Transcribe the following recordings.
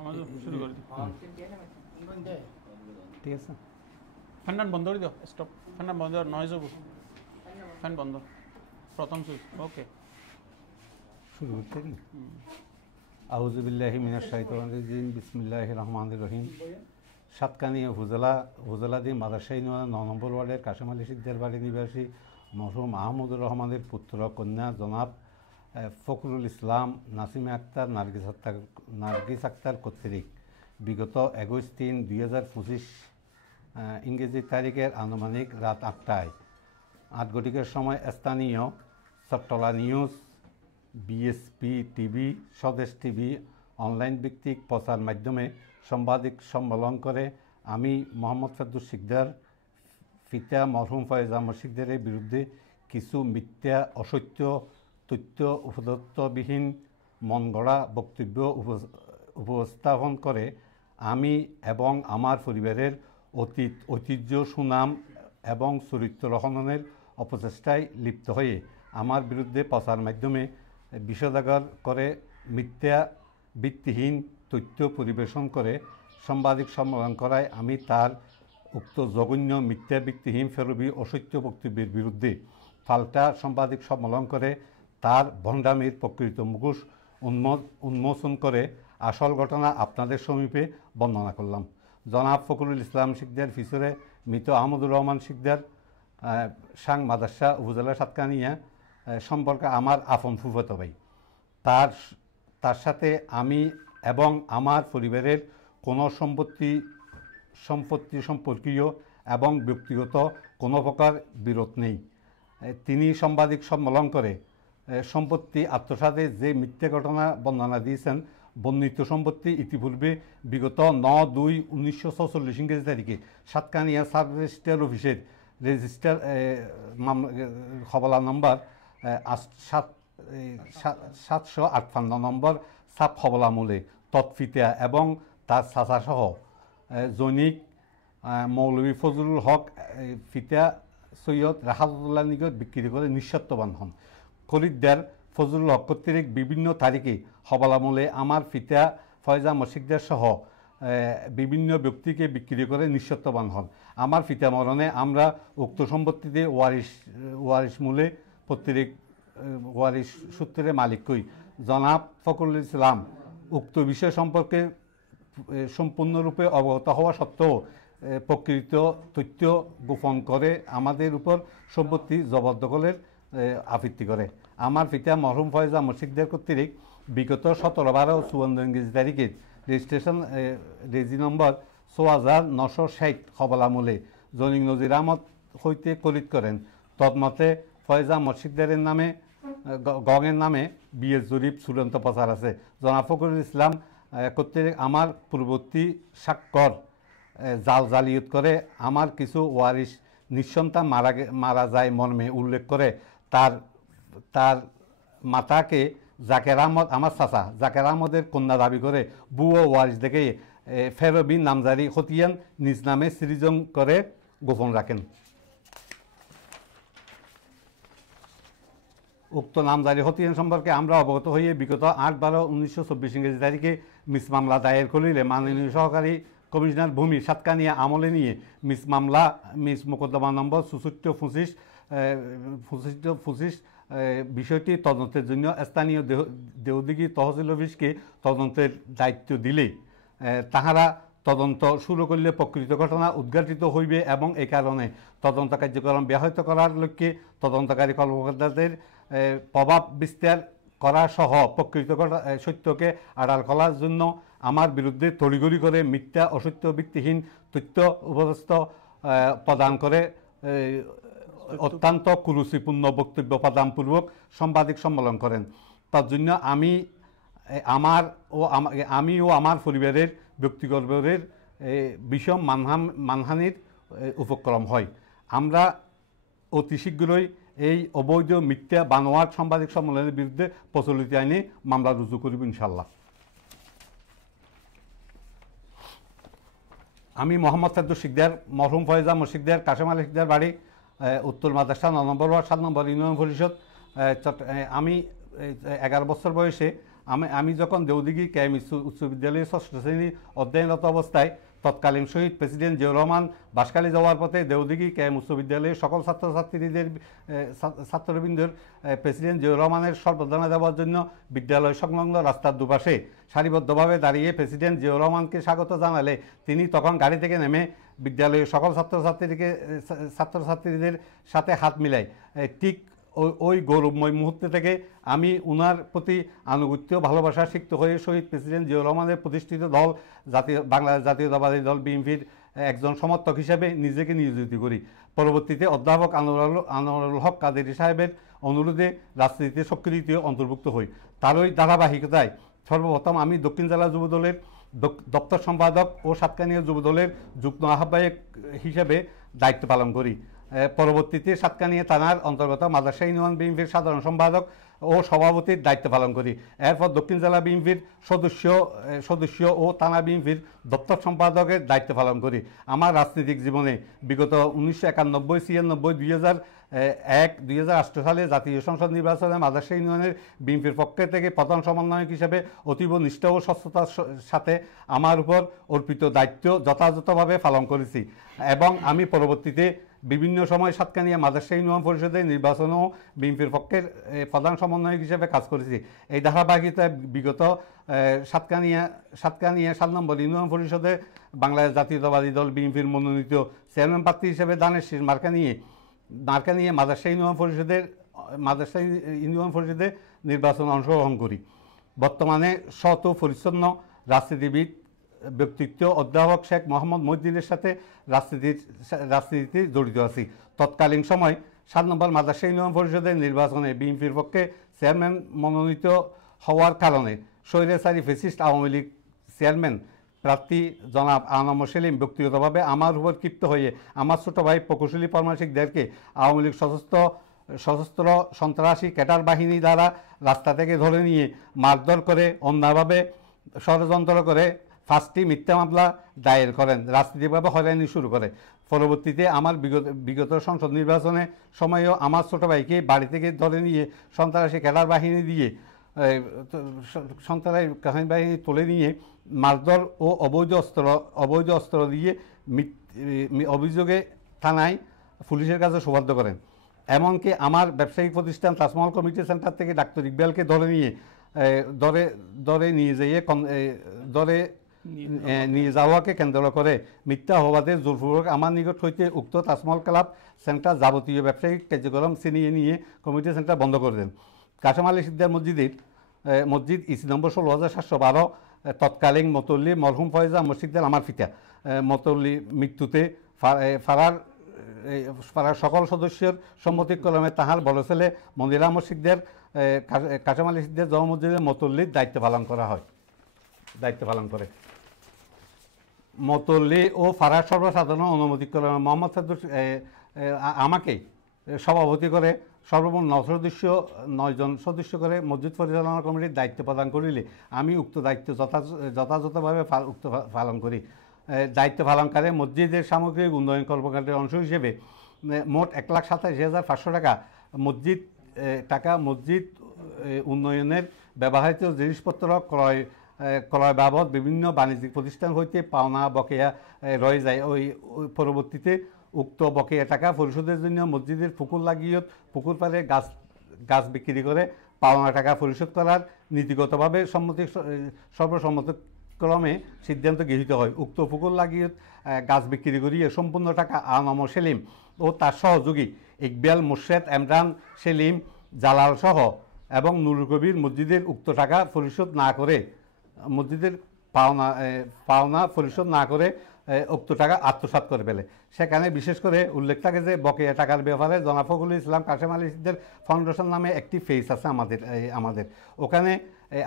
আমাদের শুরু করে দিই। ঠিক আছে, ফ্যান বন্ধ করে দিও, স্টপ, ফ্যান বন্ধ, নয়েজ হবো, ফ্যান বন্ধ, প্রথম সুইচ, ওকে শুরু করতে কি? আউযু বিল্লাহি মিনাশ শাইতানির রাজিম, বিসমিল্লাহির রহমানির রহিম। সাতকানিয়া হুজলাদি মাদ্রাসা ইউনিয়নের ৯ নম্বর ওয়ার্ডের কাশেম আলী সিকদার বাড়ি নিবাসী মরহুম মাহমুদুর রহমানের পুত্র কন্যা জনাব ফখরুল ইসলাম নাসিমা আক্তার নার্গিস আক্তার কর্তৃক বিগত ২১/৩/২০২৫ ইংরেজি তারিখের আনুমানিক রাত ৮টায় ৮ ঘটিকার সময় স্থানীয় চট্টলা নিউজ, বিএসপি টিভি, স্বদেশ টিভি অনলাইন ভিত্তিক প্রচার মাধ্যমে সাংবাদিক সম্মেলন করে আমি মোহাম্মদ ফেরদৌস শিকদার পিতা মরহুম ফয়েজ আহমদ শিকদারের বিরুদ্ধে কিছু মিথ্যা, অসত্য তথ্য উপদত্তবিহীন মন গড়া বক্তব্য উপস্থাপন করে আমি এবং আমার পরিবারের ঐতিহ্য, সুনাম এবং চরিত্র হননের অপচেষ্টায় লিপ্ত হয়ে আমার বিরুদ্ধে প্রচার মাধ্যমে বিষোদ্গার করে মিথ্যা ভিত্তিহীন তথ্য পরিবেশন করে সাংবাদিক সম্মেলন করায় আমি তার উক্ত জঘন্য মিথ্যা ভিত্তিহীন ফেরবি অসত্য বক্তব্যের বিরুদ্ধে পাল্টা সাংবাদিক সম্মেলন করে তার ভণ্ডামির প্রকৃত মুখোশ উন্মোচন করে আসল ঘটনা আপনাদের সমীপে বর্ণনা করলাম। জনাব ফখরুল ইসলাম শিকদার ফিসরে মৃত আহমদুর রহমান শিকদার সাং মাদ্রাসা উপজেলা সাতকানিয়া সম্পর্কে আমার আপন ফুফাতো ভাই। তার সাথে আমি এবং আমার পরিবারের কোনো সম্পত্তি সম্পর্কীয় এবং ব্যক্তিগত কোনো প্রকার বিরোধ নেই। তিনি সাংবাদিক সম্মেলন করে সম্পত্তি আত্মসাতে যে মিথ্যা ঘটনা বর্ণনা দিয়েছেন, বর্ণিত সম্পত্তি ইতিপূর্বে বিগত ৯/২/১৯৪৬ ইংরেজি তারিখে সাতকানিয়া সাব রেজিস্ট্রার অফিসের রেজিস্টার হওয়ালা নম্বর ৭৫৮ নম্বর সাব হওয়ালামূলে তৎফিতা এবং তার চাচাসহ জৈনিক মৌলভী ফজলুল হক ফিতা সৈয়দ রাহাতুল্লাহ নিকট বিক্রি করে নিঃস্বার্থবান হন। খরিদ্দার ফজলুল হক কর্তৃক বিভিন্ন তারিখে হওয়ালামূলে আমার ফিতা ফয়েজ আহমদ শিকদার সহ বিভিন্ন ব্যক্তিকে বিক্রি করে নিঃস্বার্থবান হন। আমার পিতা মরণে আমরা উক্ত সম্পত্তিতে ওয়ারিশ মূলে প্রত্যেক ওয়ারিশ সূত্রে মালিক কই। জনাব ফখরুল ইসলাম উক্ত বিষয় সম্পর্কে সম্পূর্ণরূপে অবগত হওয়া সত্ত্বেও প্রকৃত তথ্য গোপন করে আমাদের উপর সম্পত্তি জবরদখলের আপত্তি করে। আমার পিতা মরহুম ফয়েজ আহমদ শিকদার কর্তৃক বিগত ১৭/১২/৫৪ ইংরেজি তারিখে রেজিস্ট্রেশন রেজি নম্বর ৬৯৬০ হওয়ালামূলে জৈনিক নজির আহমদ হইতে খরিদ করেন। তন্মতে ফয়েজ আহমদ শিকদারের নামে গঙের নামে বিয়ের জরিপ চূড়ান্ত প্রচার আছে। জনাব ফখরুল ইসলাম কর্তৃক আমার পূর্ববর্তী স্বাক্ষর জালিয়াত করে আমার কিছু ওয়ারিশ নিঃসন্তান মারা যায় মর্মে উল্লেখ করে তার মাতাকে জাকের আহমদ, আমার চাচা জাকের আহমদের কন্যা দাবি করে বুয়ো ওয়ারিশ দেখে ফেরবি নামজারি খতিয়ান নিজ নামে সৃজন করে গোপন রাখেন। উক্ত নামজারি খতিয়ান সম্পর্কে আমরা অবগত হয়ে বিগত ৮/১২/১৯২৪ ইংরেজি তারিখে মিস মামলা দায়ের করিলে মাননীয় সহকারী কমিশনার ভূমি সাতকানিয়া আমলে নিয়ে মিস মোকদ্দমা নম্বর ৬৪/২৫ বিষয়টি তদন্তের জন্য স্থানীয় দেওদিঘি তহসিল অফিসকে তদন্তের দায়িত্ব দিলে তাহারা তদন্ত শুরু করলে প্রকৃত ঘটনা উদ্ঘাটিত হইবে এবং এই কারণে তদন্ত কার্যক্রম ব্যাহত করার লক্ষ্যে তদন্তকারী কর্মকর্তাদের প্রভাব বিস্তার করা সহ প্রকৃত সত্যকে আড়াল করার জন্য আমার বিরুদ্ধে তড়িঘড়ি করে মিথ্যা, অসত্য, ভিত্তিহীন তথ্য উপদেষ্টা প্রদান করে অত্যন্ত কুরুচিপূর্ণ বক্তব্য প্রদানপূর্বক সাংবাদিক সম্মেলন করেন। তার জন্য আমি ও আমার পরিবারের ব্যক্তিগতের বিষম মানহানির উপক্রম হয়। আমরা অতি শীঘ্রই এই অবৈধ মিথ্যা বানোয়ার সাংবাদিক সম্মেলনের বিরুদ্ধে প্রচলিত আইনে মামলা রুজু করিব ইনশাল্লাহ। আমি মোহাম্মদ ফেরদৌস শিকদার মরহুম ফয়েজ আহমদ শিকদার কাশেম আলী শিকদার বাড়ি উত্তর মাদ্রাসা ৯ নম্বর ওয়ার্ড ৭ নম্বর ইউনিয়ন পরিষদ। আমি 11 বছর বয়সে আমি যখন দেওদিঘি কেএম উচ্চ বিদ্যালয়ে 6ষ্ঠ শ্রেণী অধ্যয়নরত অবস্থায় তৎকালীন শহীদ প্রেসিডেন্ট জিয়াউর রহমান বাঁশখালী যাওয়ার পথে দেওদিঘি কেএম উচ্চ বিদ্যালয়ের সকল ছাত্রবৃন্দের প্রেসিডেন্ট জিয়াউর রহমানের সর্বদানা দেওয়ার জন্য বিদ্যালয় সংলগ্ন রাস্তার দুপাশে সারিবদ্ধভাবে দাঁড়িয়ে প্রেসিডেন্ট জিয়াউর রহমানকে স্বাগত জানালে তিনি তখন গাড়ি থেকে নেমে বিদ্যালয়ের সকল ছাত্রছাত্রীদের সাথে হাত মিলায়। ঠিক ওই গৌরবময় মুহূর্তে থেকে আমি ওনার প্রতি আনুগত্য ভালোবাসা সিক্ত হয়ে শহীদ প্রেসিডেন্ট জিয়াউর রহমানের প্রতিষ্ঠিত দল বাংলাদেশ জাতীয়তাবাদী দল বিএনপির একজন সমর্থক হিসাবে নিজেকে নিয়োজিত করি। পরবর্তীতে অধ্যাপক আনোয়ারুল হক কাদেরী সাহেবের অনুরোধে রাজনীতিতে সক্রিয় অন্তর্ভুক্ত হই। তারই ধারাবাহিকতায় সর্বপ্রথম আমি দক্ষিণ জেলা যুবদলের দপ্তর সম্পাদক ও সাতকানিয়া যুবদলের যুগ্ম আহ্বায়ক হিসেবে দায়িত্ব পালন করি। পরবর্তীতে সাতকানিয়া থানার অন্তর্গত মাদ্রাসা ইউনিয়ন বিএনপির সাধারণ সম্পাদক ও সভাপতির দায়িত্ব পালন করি। এরপর দক্ষিণ জেলা বিএনপির সদস্য ও থানা বিএনপির দপ্তর সম্পাদকের দায়িত্ব পালন করি। আমার রাজনৈতিক জীবনে বিগত 1991, 96, 2001, 2008 সালে জাতীয় সংসদ নির্বাচনে মাদ্রাসা ইউনিয়নের বিএনপির পক্ষ থেকে প্রধান সমন্বয়ক হিসেবে অতীব নিষ্ঠা ও স্বচ্ছতার সাথে আমার উপর অর্পিত দায়িত্ব যথাযথভাবে পালন করেছি এবং আমি পরবর্তীতে বিভিন্ন সময় সাতকানিয়া মাদ্রাসা ইউনিয়ন পরিষদের নির্বাচনেও বিএনপির পক্ষের প্রধান সমন্বয়ক হিসেবে কাজ করেছি। এই ধারাবাহিকতায় বিগত সাতকানিয়া 7 নম্বর ইউনিয়ন পরিষদে বাংলাদেশ জাতীয়তাবাদী দল বিএনপির মনোনীত চেয়ারম্যান প্রার্থী হিসেবে ধানের শীষ মার্কা নিয়ে মাদ্রাসা ইউনিয়ন পরিষদে নির্বাচনে অংশগ্রহণ করি। বর্তমানে সৎ ও পরিচ্ছন্ন রাজনীতিবিদ ব্যক্তিত্ব অধ্যাপক শেখ মোহাম্মদ মহিউদ্দিনের সাথে রাজনীতিতে জড়িত আছি। তৎকালীন সময় 7 নম্বর মাদ্রাসা ইউনিয়ন পরিষদের নির্বাচনে বিএনপির পক্ষে চেয়ারম্যান মনোনীত হওয়ার কারণে স্বৈরাচারী ফ্যাসিস্ট আওয়ামী লীগ চেয়ারম্যান প্রার্থী জনাব আনম সেলিম ব্যক্তিগতভাবে আমার উপর ক্ষিপ্ত হয়ে আমার ছোট ভাই প্রকৌশলী পরামর্শকদেরকে আওয়ামী লীগ সশস্ত্র সন্ত্রাসী ক্যাডার বাহিনী দ্বারা রাস্তা থেকে ধরে নিয়ে মারধর করে অন্যায়ভাবে ষড়যন্ত্র করে 5টি মিথ্যা মামলা দায়ের করেন, রাজনৈতিকভাবে হয়রানি শুরু করে। পরবর্তীতে আমার বিগত সংসদ নির্বাচনের সময়ও আমার ছোট ভাইকে বাড়ি থেকে ধরে নিয়ে সন্ত্রাসী ক্যাডার বাহিনী তুলে নিয়ে মারধর ও অবৈধ অস্ত্র দিয়ে অভিযোগে থানায় পুলিশের কাছে সোপর্দ করেন। এমনকি আমার ব্যবসায়িক প্রতিষ্ঠান তাজমহল কমিউনিটি সেন্টার থেকে ডাক্তার ইকবালকে ধরে নিয়ে যাওয়াকে কেন্দ্র করে মিথ্যা অপবাদে জোরপূর্বক আমার নিকট হইতে উক্ত তাজমহল ক্লাব সেন্টার যাবতীয় ব্যবসায়িক কার্যক্রম ছিনিয়ে নিয়ে কমিউনিটি সেন্টার বন্ধ করে দেন। কাশেম আলী সিকদার মসজিদ ইসি নম্বর 16,712 তৎকালীন মতল্লি মরহুম ফয়েজ আহমদ সিকদার আমার পিতা মতল্লি মৃত্যুতে পাড়ার সকল সদস্যের সম্মতিক্রমে তাহার বড় ছেলে মনির আহমদ সিকদার কাশেম আলী সিকদার জমা মসজিদের মতল্লির দায়িত্ব পালন করে। মতল্লি ও ফারার সর্বসাধারণ অনুমতিক্রমে মোহাম্মদ সাদুর আমাকে সভাপতি করে সর্বমোট 9 জন সদস্য করে মসজিদ পরিচালনা কমিটির দায়িত্ব প্রদান করিলে আমি উক্ত দায়িত্ব যথাযথভাবে পালন করি। দায়িত্ব পালনকালে মসজিদের সামগ্রিক উন্নয়ন কর্মকাণ্ডের অংশ হিসেবে মোট 1,87,500 টাকা মসজিদ উন্নয়নের ব্যবহৃত জিনিসপত্র ক্রয় বাবদ বিভিন্ন বাণিজ্যিক প্রতিষ্ঠান হইতে পাওনা বকেয়া রয়ে যায়। ওই পরবর্তীতে উক্ত বকেয়া টাকা পরিশোধের জন্য মসজিদের পুকুর পাড়ে গাছ বিক্রি করে পাওনা টাকা পরিশোধ করার নীতিগতভাবে সর্বসম্মতক্রমে সিদ্ধান্ত গৃহীত হয়। উক্ত পুকুর লাগিয়ে গাছ বিক্রি করিয়ে সম্পূর্ণ টাকা আনম সেলিম ও তার সহযোগী ইকবাল, মুর্শেদ, এমরান, সেলিম, জালাল সহ এবং নুরুল কবির মসজিদের উক্ত টাকা পরিশোধ না করে উক্ত টাকা আত্মসাৎ করে ফেলে। সেখানে বিশেষ করে উল্লেখ থাকে যে বকেয়া টাকার ব্যাপারে জনাব ফখরুল ইসলাম কাশেম আলী সিকদার ফাউন্ডেশন নামে একটি পেজ আছে আমাদের ওখানে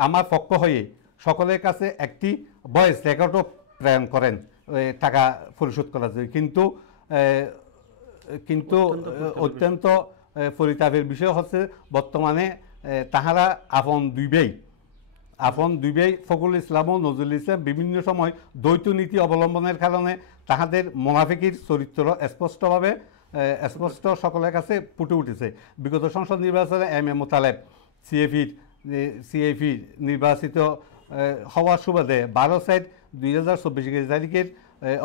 আমার পক্ষ হয়ে সকলের কাছে একটি ভয়েস রেকর্ডও প্রেরণ করেন টাকা পরিশোধ করার জন্য। কিন্তু অত্যন্ত পরিতাপের বিষয় হচ্ছে বর্তমানে তাহারা আপন দুই ভাই ফখরুল ইসলাম ও নজরুল ইসলাম বিভিন্ন সময় দ্বৈত নীতি অবলম্বনের কারণে তাহাদের মোনাফিকির চরিত্র স্পষ্ট সকলের কাছে ফুটে উঠেছে। বিগত সংসদ নির্বাচনে এম এ মোতালেব সিএফির নির্বাচিত হওয়ার সুবাদে 12/7/2024 তারিখের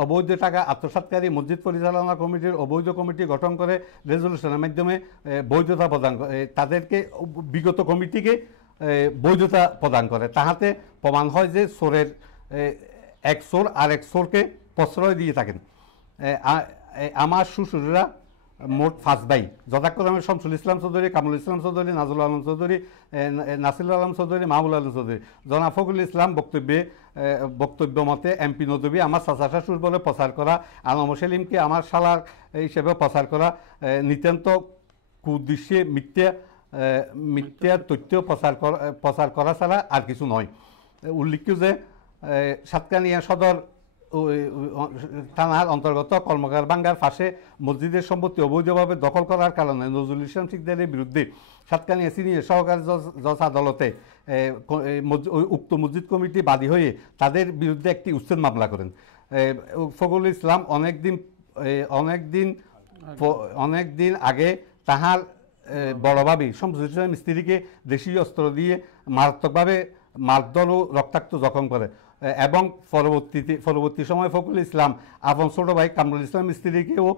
অবৈধ টাকা আত্মসাৎকারী মসজিদ পরিচালনা কমিটির অবৈধ কমিটি গঠন করে রেজলিউশনের মাধ্যমে বৈধতা প্রদান করে, তাদেরকে বিগত কমিটিকে বৈধতা প্রদান করে। তাহাতে প্রমাণ হয় যে চোরের এক চোর আর এক চোরকে প্রশ্রয় দিয়ে থাকেন। আমার শ্বশুররা মোট 5 ভাই, যথাক্রমে শামসুল ইসলাম চৌধুরী, কামরুল ইসলাম চৌধুরী, নাজুল আলম চৌধুরী, নাসিরুল আলম চৌধুরী, মাহবুল আলম চৌধুরী। জনাব ফখরুল ইসলাম বক্তব্য মতে এমপি নদবী আমার চাচা শাশুর বলে প্রচার করা, আলম সেলিমকে আমার শালার হিসেবে প্রচার করা নিতান্ত কুউদ্দেশ্যে মিথ্যা তথ্য প্রচার করা ছাড়া আর কিছু নয়। উল্লেখ্য যে সাতকানিয়া সদর থানার অন্তর্গত কর্মকার বাঙ্গার পাশে মসজিদের সম্পত্তি অবৈধভাবে দখল করার কারণে নজরুল ইসলাম শিকদারের বিরুদ্ধে সাতকানিয়া সিনিয়র সহকারী জজ আদালতে উক্ত মসজিদ কমিটি বাদী হয়ে তাদের বিরুদ্ধে একটি উচ্ছেদ মামলা করেন। ফখরুল ইসলাম অনেক দিন আগে তাহার বড় ভাবি শামসুল ইসলাম স্ত্রীকে দেশীয় অস্ত্র দিয়ে মারাত্মকভাবে মারধর ও রক্তাক্ত জখম করে এবং পরবর্তী সময় ফখরুল ইসলাম আপন ছোট ভাই কামরুল ইসলাম স্ত্রীকেও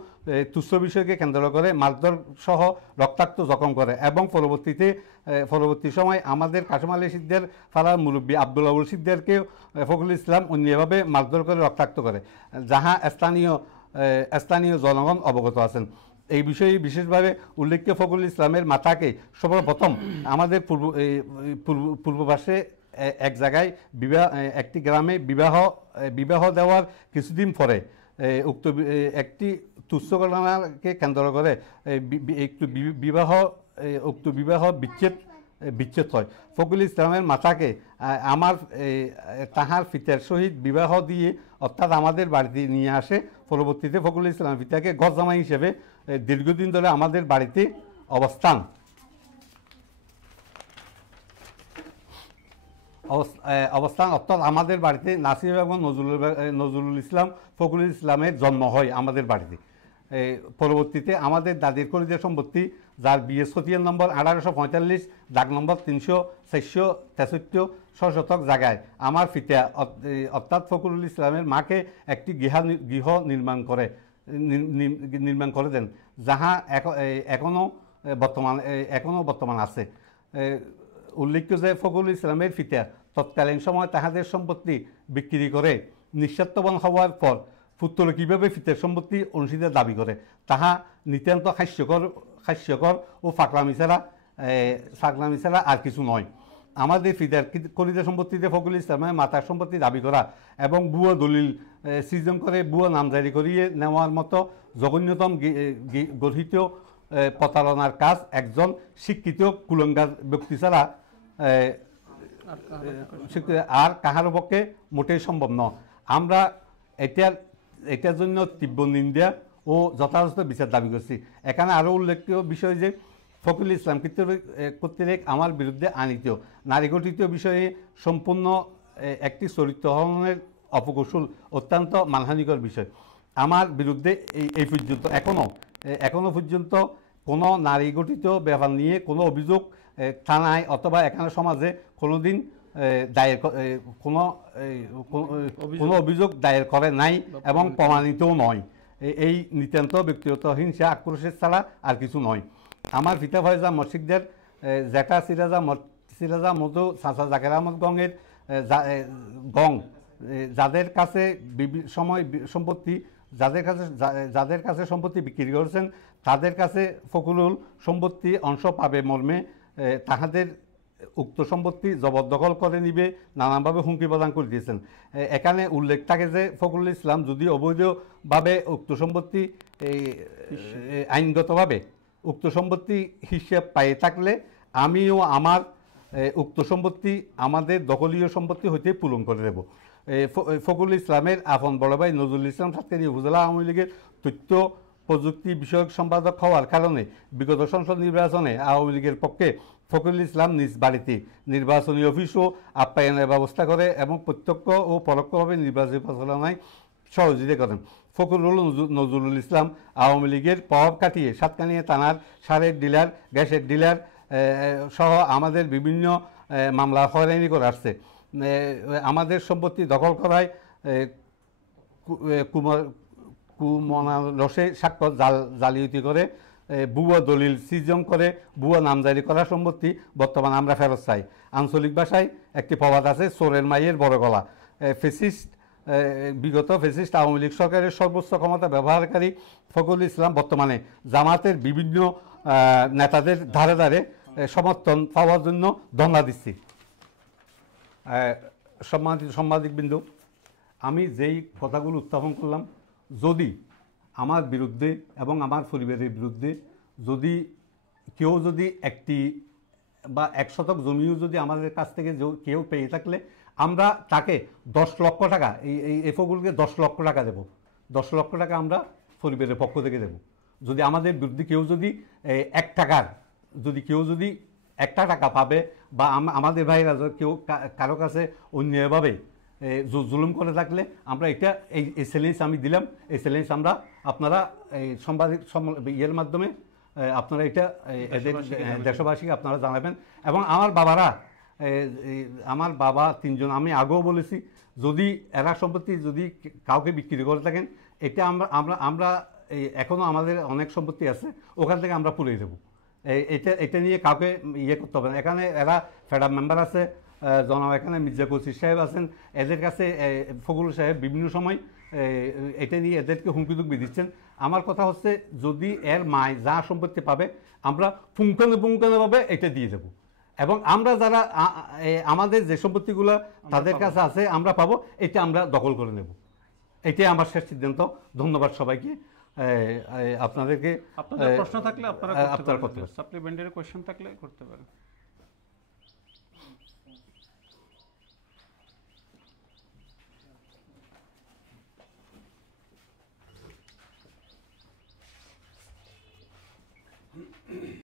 তুচ্ছ বিষয়কে কেন্দ্র করে মারধর সহ রক্তাক্ত জখম করে এবং পরবর্তী সময় আমাদের কাশেম আলী সিকদার ফারার মুরব্বী আব্দুল আউল সিকদারকেও ফখরুল ইসলাম অন্যভাবে মারধর করে রক্তাক্ত করে, যাহা স্থানীয় জনগণ অবগত আছেন। এই বিষয়ে বিশেষভাবে উল্লেখ্য ফখরুল ইসলামের মাতাকে সর্বপ্রথম আমাদের পূর্ব পাশে এক জায়গায় একটি গ্রামে বিবাহ দেওয়ার কিছুদিন পরে উক্ত একটি তুচ্ছ ঘটনাকে কেন্দ্র করে উক্ত বিবাহ বিচ্ছেদ হয়। ফখরুল ইসলামের মাতাকে তাহার পিতার সহিত বিবাহ দিয়ে অর্থাৎ আমাদের বাড়িতে নিয়ে আসে। পরবর্তীতে ফখরুল ইসলামের পিতাকে ঘর জামাই হিসেবে দীর্ঘদিন ধরে আমাদের বাড়িতে অবস্থান অর্থাৎ আমাদের বাড়িতে নাসির এবং নজরুল ইসলাম ফখরুল ইসলামের জন্ম হয় আমাদের বাড়িতে। পরবর্তীতে আমাদের দাদির খরিদের সম্পত্তি, যার বিএস খতিয়ান নম্বর 1845 দাগ নম্বর 300-463 শতক জায়গায় আমার পিতা অর্থাৎ ফখরুল ইসলামের মাকে একটি গৃহ নির্মাণ করে দেন, যাহা এখনও বর্তমান আছে। উল্লেখ্য যে ফখরুল ইসলামের পিতা তৎকালীন সময় তাহাদের সম্পত্তি বিক্রি করে নিঃস্বার্থবান হওয়ার পর পুত্র কীভাবে পিতার সম্পত্তি অংশীদার দাবি করে তাহা নিতান্ত হাস্যকর ও ফাকলামি ছাড়া আর কিছু নয়। আমাদের পিতার খরিদের সম্পত্তিতে ফখরুল ইসলামের মাতার সম্পত্তি দাবি করা এবং ভুয়া দলিল সৃজন করে ভুয়া নামজারি করিয়ে নেওয়ার মতো জঘন্যতম গঠিত প্রতারণার কাজ একজন শিক্ষিত কুলঙ্গার ব্যক্তি ছাড়া আর কাহার পক্ষে মোটেই সম্ভব নয়। আমরা এটার জন্য তীব্র নিন্দা ও যথাযথ বিচার দাবি করছি। এখানে আরও উল্লেখ্য বিষয় যে ফখরুল ইসলাম কর্তৃক আমার বিরুদ্ধে আনিত নারী গঠিত বিষয়ে সম্পূর্ণ একটি চরিত্র হরণের অপকৌশল অত্যন্ত মানহানিকর বিষয়। আমার বিরুদ্ধে এই পর্যন্ত এখনো পর্যন্ত কোনো নারী গঠিত ব্যাপার নিয়ে কোনো অভিযোগ থানায় অথবা এখানে সমাজে কোনোদিন কোনো অভিযোগ দায়ের করে নাই এবং প্রমাণিতও নয়। এই নিতান্ত ব্যক্তিগত হিংসা আক্রোশের ছাড়া আর কিছু নয়। আমার পিতা ফয়জা মসজিদের জেঠা সিরাজা মধু চাচা জাকের আহমদ যাদের কাছে সম্পত্তি বিক্রি করেছেন তাদের কাছে ফখরুল সম্পত্তি অংশ পাবে মর্মে তাহাদের উক্ত সম্পত্তি জবরদখল করে নিবে নানানভাবে হুমকি প্রদান করে দিয়েছেন। এখানে উল্লেখ থাকে যে ফখরুল ইসলাম যদি অবৈধভাবে উক্ত সম্পত্তি আইনগতভাবে উক্ত সম্পত্তি হিসেব পাইয়ে থাকলে আমিও আমার উক্ত সম্পত্তি আমাদের দখলীয় সম্পত্তি হইতে পূরণ করে দেব। ফখরুল ইসলামের আপন বড় ভাই নজরুল ইসলাম সাতকানিয়া উপজেলা আওয়ামী লীগের তথ্য প্রযুক্তি বিষয়ক সম্পাদক হওয়ার কারণে বিগত সংসদ নির্বাচনে আওয়ামী লীগের পক্ষে ফখরুল ইসলাম নিজ বাড়িতে নির্বাচনী অফিসও আপ্যায়নের ব্যবস্থা করে এবং প্রত্যক্ষ ও পরোক্ষভাবে নির্বাচনী প্রচারণায় সহযোগিতা করেন। ফখরুল নজরুল ইসলাম আওয়ামী লীগের প্রভাব কাটিয়ে সাতকানিয়া থানার সারের ডিলার, গ্যাসের ডিলার, সহ আমাদের বিভিন্ন মামলা হয়রানি করে আসছে। আমাদের সম্পত্তি দখল করায় কুমনারসে স্বাক্ষর জালিয়াতি করে, ভুয়া দলিল সৃজন করে, ভুয়া নামজারি করা সম্পত্তি বর্তমানে আমরা ফেরত চাই। আঞ্চলিক ভাষায় একটি প্রবাদ আছে, চোরের মাইয়ের বড় গলা। বিগত ফ্যাসিস্ট আওয়ামী লীগ সরকারের সর্বোচ্চ ক্ষমতা ব্যবহারকারী ফখরুল ইসলাম বর্তমানে জামাতের বিভিন্ন নেতাদের ধারে ধারে সমর্থন পাওয়ার জন্য ধর্ণা দিচ্ছি। সাংবাদিকবৃন্দ, আমি যেই কথাগুলো উত্থাপন করলাম, যদি আমার বিরুদ্ধে এবং আমার পরিবারের বিরুদ্ধে যদি কেউ যদি একটি বা 1 শতক জমিও যদি আমাদের কাছ থেকে কেউ পেয়ে থাকলে আমরা তাকে 10 লক্ষ টাকা, এই এফওগুলোকে 10 লক্ষ টাকা দেব। 10 লক্ষ টাকা আমরা পরিবারের পক্ষ থেকে দেব। যদি আমাদের বিরুদ্ধে কেউ যদি 1 টাকার কেউ যদি 1টা টাকা পাবে, বা আমাদের ভাইরা কেউ কারো কাছে অন্যায়ভাবে জুলুম করে থাকলে আমরা এটা এই চ্যালেঞ্জ আমি দিলাম। এই চ্যালেঞ্জ আমরা আপনারা এই সাংবাদিক ইয়ের মাধ্যমে আপনারা এটা এদের দেশবাসীকে আপনারা জানাবেন। এবং আমার বাবা 3 জন, আমি আগেও বলেছি, যদি এরা সম্পত্তি যদি কাউকে বিক্রি করে থাকেন, এটা আমরা এখনও আমাদের অনেক সম্পত্তি আছে, ওখান থেকে আমরা পুড়িয়ে দেবো। এটা নিয়ে কাউকে ইয়ে করতে হবে না। এখানে এরা ফেডার মেম্বার আছে, জনাব এখানে মির্জা কসির সাহেব আছেন, এদের কাছে ফখরুল সাহেব বিভিন্ন সময় এটা নিয়ে এদেরকে হুমকি দুমকি দিচ্ছেন। আমার কথা হচ্ছে, যদি এর মায় যা সম্পত্তি পাবে আমরা পুঙ্খানুপুঙ্খানুভাবে এটা দিয়ে দেবো, এবং আমরা যারা আমাদের যে সম্পত্তিগুলো তাদের কাছে আছে আমরা পাবো, এটা আমরা দখল করে নেব। এটাই আমার শেষ সিদ্ধান্ত। ধন্যবাদ সবাইকে। আপনাদেরকে আপনাদের প্রশ্ন থাকলে আপনারা করতে পারেন, সাপ্লিমেন্টারি কোয়েশ্চেন থাকলে করতে পারেন।